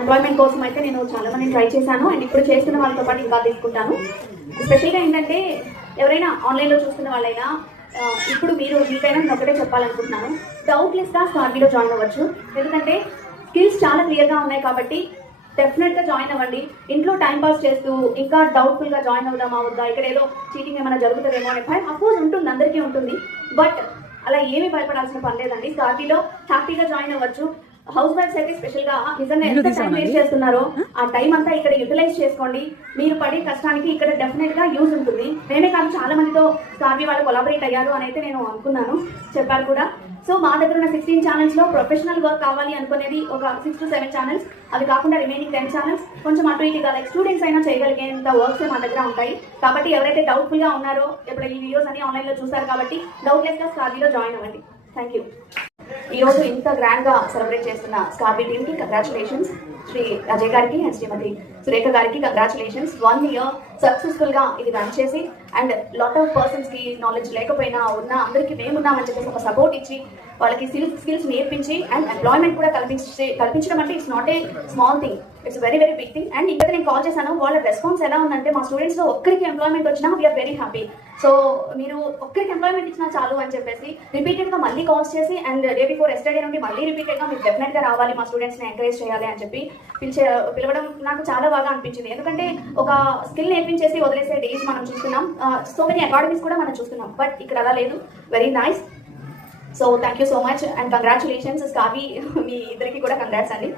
Employment కోసం అయితే నేను చాలా మందిని ట్రై చేశాను అండ్ ఇప్పుడు చేస్తున్న వాళ్ళతో పాటు ఇంకా తీసుకుంటాను. స్పెషల్గా ఏంటంటే ఎవరైనా ఆన్లైన్లో చూస్తున్న వాళ్ళైనా ఇప్పుడు మీకైనా నేను ఒకటే చెప్పాలనుకుంటున్నాను, డౌట్లెస్గా స్కార్బీలో జాయిన్ అవ్వచ్చు. ఎందుకంటే స్కిల్స్ చాలా క్లియర్గా ఉన్నాయి కాబట్టి డెఫినెట్గా జాయిన్ అవ్వండి. ఇంట్లో టైం పాస్ చేస్తూ ఇంకా డౌట్ఫుల్గా జాయిన్ అవుదామా వద్దా, ఇక్కడ ఏదో చీటింగ్ ఏమైనా జరుగుతుందేమో అనే భయం అఫ్కోర్స్ ఉంటుంది, అందరికీ ఉంటుంది. బట్ అలా ఏమీ భయపడాల్సిన పని లేదండి. స్కార్బీలో హ్యాపీగా జాయిన్ అవ్వచ్చు. హౌస్ వైఫ్స్ అయితే స్పెషల్ గా నిజంగా ఎంత టైం వేస్ట్ చేస్తున్నారో ఆ టైం అంతా ఇక్కడ యూటిలైజ్ చేసుకోండి. మీరు పడే కష్టానికి ఇక్కడ డెఫినెట్ గా యూజ్ ఉంటుంది. మేమే కాదు చాలా మందితో స్కార్బీ వాళ్ళు కొలాబరేట్ అయ్యారు అని అయితే నేను అనుకున్నాను, చెప్పారు కూడా. సో మా దగ్గర ఉన్న 16 ఛానల్స్ లో ప్రొఫెషనల్ వర్క్ కావాలి అనుకునేది ఒక 6 to 7 ఛానల్స్. అది కాకుండా రిమైనింగ్ 10 ఛానల్స్ కొంచెం అటు ఇటుగా లైక్ స్టూడెంట్స్ అయినా చేయగలిగేంత వర్క్స్ మా దగ్గర ఉంటాయి. కాబట్టి ఎవరైతే డౌట్ఫుల్ గా ఉన్నారో, ఇప్పుడు ఈ వీడియోస్ అన్ని ఆన్లైన్ లో చూసారు కాబట్టి డౌట్లెస్ గా స్కార్బీలో జాయిన్ అవ్వండి. Thank you. ఈ రోజు ఇంత గ్రాండ్ గా సెలబ్రేట్ చేస్తున్న స్కార్బీ టీమ్ కి కంగ్రాచులేషన్స్. శ్రీ అజయ్ గారికి అండ్ శ్రీమతి సురేఖ గారికి కంగ్రాచులేషన్స్. 1 year సక్సెస్ఫుల్ గా ఇది రన్ చేసి అండ్ లాట్ ఆఫ్ పర్సన్స్ కి నాలెడ్జ్ లేకపోయినా ఉన్న అందరికీ మేమున్నామని చెప్పేసి ఒక సపోర్ట్ ఇచ్చి వాళ్ళకి స్కిల్స్ నేర్పించి అండ్ ఎంప్లాయ్మెంట్ కూడా కల్పించడం అంటే it's not a small thing, it's very very big thing. And ఇక్కడ నేను కాల్ చేశాను, వాళ్ళ రెస్పాన్స్ ఎలా ఉందంటే మా స్టూడెంట్స్ లో ఒక్కరికి ఎంప్లాయ్మెంట్ వచ్చినా వీఆర్ వెరీ హ్యాపీ. సో మీరు ఒక్కరికి ఎంప్లాయ్మెంట్ ఇచ్చినా చాలు అని చెప్పేసి రిపీటెడ్ గా మళ్ళీ కాల్స్ చేసి అండ్ డే బిఫోర్ ఎస్టర్డే నుండి మళ్ళీ రిపీటెడ్ గా మీరు డెఫినెట్ గా రావాలి, మా స్టూడెంట్స్ ని ఎంకరేజ్ చేయాలి అని చెప్పి పిలవడం నాకు చాలా బాగా అనిపించింది. ఎందుకంటే ఒక స్కిల్ నేర్పించేసి వదిలేసే డేస్ మనం చూస్తున్నాం, సో మెనీ అకాడమీస్ కూడా మనం చూస్తున్నాం. బట్ ఇక్కడ అలా లేదు. Very nice. So thank you so much and congratulations స్కార్బీ, మీ ఇద్దరికి కూడా కంగ్రాట్స్ అండి.